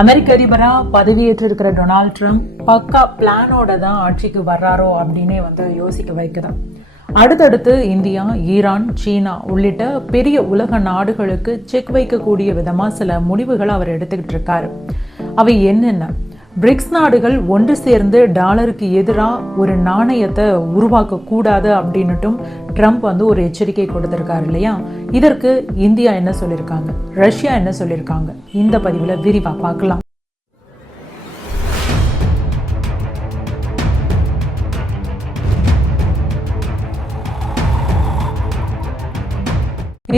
அமெரிக்க அதிபராக பதவியேற்று இருக்கிற டொனால்ட் ட்ரம்ப் பக்கா பிளானோட தான் ஆட்சிக்கு வர்றாரோ அப்படின்னே வந்து யோசிக்க வைக்கிறான் அடுத்தடுத்து இந்தியா ஈரான் சீனா உள்ளிட்ட பெரிய உலக நாடுகளுக்கு செக் வைக்கக்கூடிய விதமா சில முடிவுகளை அவர் எடுத்துக்கிட்டு இருக்காரு. அவை என்னென்ன? பிரிக்ஸ் நாடுகள் ஒன்று சேர்ந்து டாலருக்கு எதிராக ஒரு நாணயத்தை உருவாக்கக்கூடாது அப்படின்னுட்டும் ட்ரம்ப் வந்து ஒரு எச்சரிக்கை கொடுத்துருக்காரு இல்லையா? இதற்கு இந்தியா என்ன சொல்லியிருக்காங்க? ரஷ்யா என்ன சொல்லியிருக்காங்க? இந்த பதிவில் விரிவாக பார்க்கலாம்.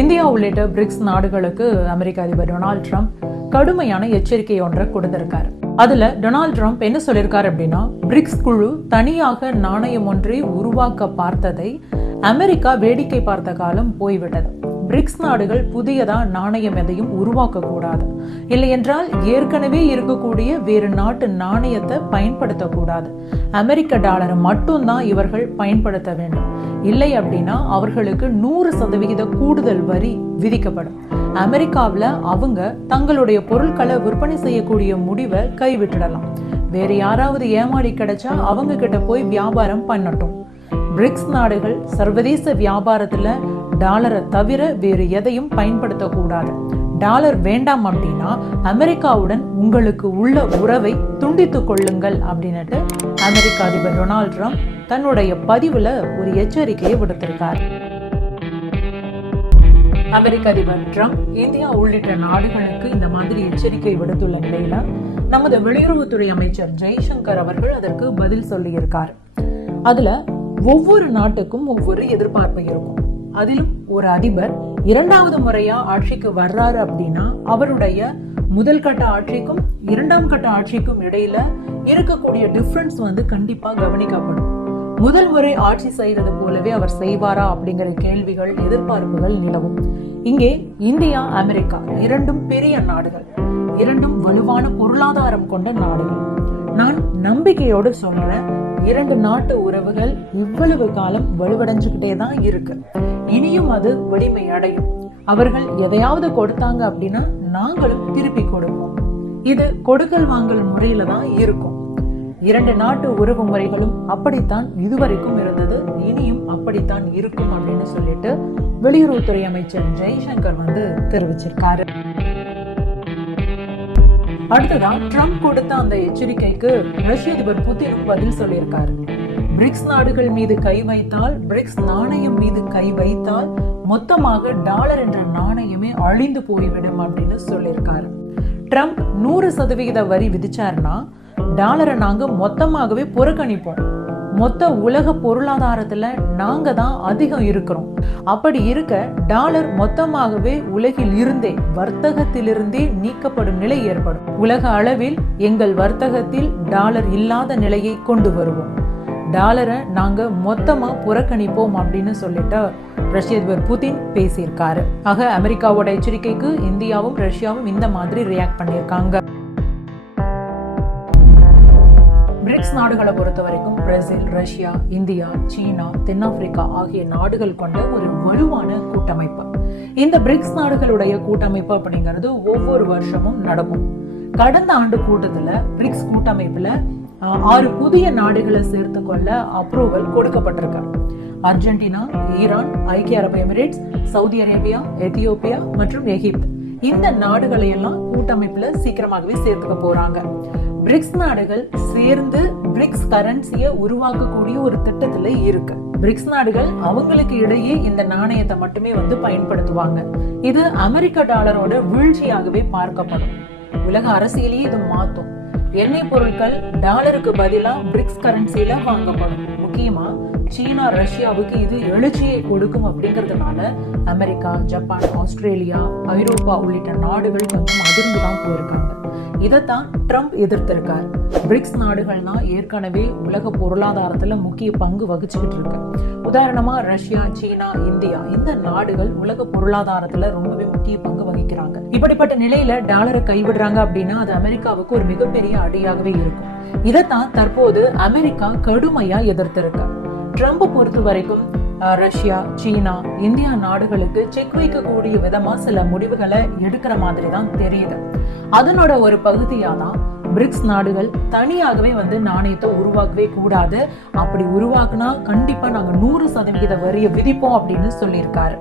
இந்தியா உள்ளிட்ட பிரிக்ஸ் நாடுகளுக்கு அமெரிக்க அதிபர் டொனால்ட் ட்ரம்ப் கடுமையான எச்சரிக்கை ஒன்றை கொடுத்திருக்காரு. அதுல டொனால்ட் ட்ரம்ப் என்ன சொல்லியிருக்காரு அப்படின்னா பிரிக்ஸ் குழு தனியாக நாணயம் ஒன்றை உருவாக்க பார்த்ததை அமெரிக்கா வேடிக்கை பார்த்த காலம் போய்விட்டது. பிரிக்ஸ் நாடுகள் புதியதா நாணயம் எதையும் உருவாக்க கூடாது. இல்லை என்றால் ஏற்கனவே இருக்கக்கூடிய வேறு நாட்டு நாணயத்தை பயன்படுத்தக்கூடாது. அமெரிக்க டாலரை மட்டும்தான் இவர்கள் பயன்படுத்த வேண்டும். இல்லை அப்படின்னா அவர்களுக்கு நூறு சதவிகித கூடுதல் வரி விதிக்கப்படும். அமெரிக்காவில் அவங்க தங்களுடைய பொருட்களை விற்பனை செய்யக்கூடிய முடிவை கைவிட்டுடலாம். வேற யாராவது ஏமாடி கிடைச்சா அவங்க கிட்ட போய் வியாபாரம் பண்ணட்டும். பிரிக்ஸ் நாடுகள் சர்வதேச வியாபாரத்தில் டாலரை தவிர வேறு எதையும் பயன்படுத்தக்கூடாது. டாலர் வேண்டாம் அப்படின்னா அமெரிக்காவுடன் உங்களுக்கு உள்ள உறவை துண்டித்து கொள்ளுங்கள் அப்படின்னுட்டு அமெரிக்க அதிபர் டொனால்ட் ட்ரம்ப் தன்னுடைய பதிவில் ஒரு எச்சரிக்கையை விடுத்திருக்கார். அமெரிக்க அதிபர் ட்ரம்ப் இந்தியா உள்ளிட்ட நாடுகளுக்கு இந்த மாதிரி எச்சரிக்கை விடுத்துள்ள நிலையில நமது வெளியுறவுத்துறை அமைச்சர் ஜெய்சங்கர் அவர்கள் அதற்கு பதில் சொல்லியிருக்கார். அதுல ஒவ்வொரு நாட்டுக்கும் ஒவ்வொரு எதிர்பார்ப்பு இருக்கும். அதிலும் ஒரு அதிபர் இரண்டாவது முறையா ஆட்சிக்கு வர்றாரு அப்படின்னா அவருடைய முதல் கட்ட ஆட்சிக்கும் இரண்டாம் கட்ட ஆட்சிக்கும் இடையில இருக்கக்கூடிய டிஃப்ரென்ஸ் வந்து கண்டிப்பா கவனிக்கப்படும். முதல் முறை ஆட்சி செய்தது போலவே அவர் செய்வாரா அப்படிங்கிற கேள்விகள் எதிர்பார்ப்புகள் நிலவும். இங்கே இந்தியா அமெரிக்கா இரண்டும் பெரிய நாடுகள். இரண்டும் வலுவான பொருளாதாரம் கொண்ட நாடுகள். நான் நம்பிக்கையோடு சொல்றேன் இரண்டு நாட்டு உறவுகள் இவ்வளவு காலம் வலுவடைஞ்சுக்கிட்டே தான் இருக்கு. இனியும் அது வலிமை அடையும் அவர்கள் எதையாவது கொடுத்தாங்க அப்படின்னா நாங்களும் திருப்பி கொடுப்போம். இது கொடுக்கல் வாங்கல் முறையில தான் இருக்கும். இரண்டு நாட்டு உறவு முறைகளும் அப்படித்தான் இதுவரைக்கும் இருந்தது. இனியும் அப்படித்தான் இருக்கும் அப்படின்னு சொல்லிட்டு வெளியுறவுத்துறை அமைச்சர் ஜெய்சங்கர் வந்து தெரிவிச்சிருக்காரு. அடுத்ததா ட்ரம்ப் கொடுத்த அந்த எச்சரிக்கைக்கு ரஷ்ய அதிபர் புதினும் பதில் சொல்லியிருக்காரு. பிரிக்ஸ் நாடுகள் மீது கை வைத்தால் பிரிக்ஸ் நாணயம் மீது கை வைத்தால் மொத்தமாக டாலர் என்ற நாணயமே அழிந்து போய்விடும் அப்படின்னு சொல்லியிருக்காரு. ட்ரம்ப் நூறு சதவிகித வரி விதிச்சாருன்னா டாலரை நாங்கள் மொத்தமாகவே புறக்கணிப்போம். மொத்த உலக பொருளாதாரத்தில் நாங்கள் தான் அதிகம் இருக்கிறோம். அப்படி இருக்க டாலர் மொத்தமாகவே உலகில் இருந்தே வர்த்தகத்திலிருந்தே நீக்கப்படும் நிலை ஏற்படும். உலக அளவில் எங்கள் வர்த்தகத்தில் டாலர் இல்லாத நிலையை கொண்டு வருவோம். டாலரை நாங்கள் மொத்தமாக புறக்கணிப்போம் அப்படின்னு சொல்லிட்டு ரஷ்ய அதிபர் புதின் பேசியிருக்காரு. ஆக அமெரிக்காவோட எச்சரிக்கைக்கு இந்தியாவும் ரஷ்யாவும் இந்த மாதிரி ரியாக்ட் பண்ணியிருக்காங்க. பிரிக்ஸ் நாடுகளை பொறுத்த வரைக்கும் பிரேசில் ரஷ்யா இந்தியா சீனா தென்னாப்பிரிக்கா ஆகிய நாடுகள் கொண்ட ஒரு வலுவான கூட்டமைப்பு. இந்த பிரிக்ஸ் நாடுகளுடைய கூட்டமைப்பு அப்படிங்கிறது ஒவ்வொரு வருஷமும் நடக்கும். கடந்த ஆண்டு கூட்டத்துல பிரிக்ஸ் கூட்டமைப்புல ஆறு புதிய நாடுகளை சேர்த்து கொள்ள அப்ரூவல் கொடுக்கப்பட்டிருக்கு. அர்ஜென்டினா ஈரான் ஐக்கிய அரபு எமிரேட்ஸ் சவுதி அரேபியா எத்தியோப்பியா மற்றும் எகிப்து. இந்த நாடுகளை எல்லாம் கூட்டமைப்புல சீக்கிரமாகவே சேர்த்துக்க போறாங்க. பிரிக்ஸ் நாடுகள் சேர்ந்து பிரிக்ஸ் கரன்சியை உருவாக்கக்கூடிய ஒரு திட்டத்துல இருக்கு. பிரிக்ஸ் நாடுகள் அவங்களுக்கு இடையே இந்த நாணயத்தை மட்டுமே வந்து பயன்படுத்துவாங்க. இது அமெரிக்க டாலரோட வீழ்ச்சியாகவே பார்க்கப்படும். உலக அரசியலையே இது மாத்தும். எண்ணெய் பொருட்கள் டாலருக்கு பதிலா பிரிக்ஸ் கரன்சியில வாங்கப்படும். முக்கியமா சீனா ரஷ்யாவுக்கு இது எழுச்சியை கொடுக்கும் அப்படிங்கிறதுனால அமெரிக்கா ஜப்பான் ஆஸ்திரேலியா ஐரோப்பா உள்ளிட்ட நாடுகள் கொஞ்சம் அதிர்ந்து தான் போயிருக்காங்க. இதைத்தான் ட்ரம்ப் எதிர்த்திருக்கார். பிரிக்ஸ் நாடுகள்னா ஏற்கனவே உலக பொருளாதாரத்தில் முக்கிய பங்கு வகிச்சுக்கிட்டு இருக்கு. உதாரணமாக ரஷ்யா சீனா இந்தியா இந்த நாடுகள் உலக பொருளாதாரத்தில் ரொம்பவே முக்கிய பங்கு வகிக்கிறாங்க. இப்படிப்பட்ட நிலையில டாலரை கைவிடுறாங்க அப்படின்னா அது அமெரிக்காவுக்கு ஒரு மிகப்பெரிய அடியாகவே இருக்கும். இதைத்தான் தற்போது அமெரிக்கா கடுமையா எதிர்த்திருக்கு. ட்ரம்ப் பொறுத்த வரைக்கும் ரஷ்யா சீனா இந்தியா நாடுகளுக்கு செக் வைக்கக்கூடிய விதமா சில முடிவுகளை எடுக்கிற மாதிரி தான் தெரியுது. அதனோட ஒரு பகுதியாக தான் பிரிக்ஸ் நாடுகள் தனியாகவே வந்து நாணயத்தை உருவாக்கவே கூடாது. அப்படி உருவாக்குனா கண்டிப்பா நாங்க நூறு சதவிகித வரியை விதிப்போம் அப்படின்னு சொல்லியிருக்காரு.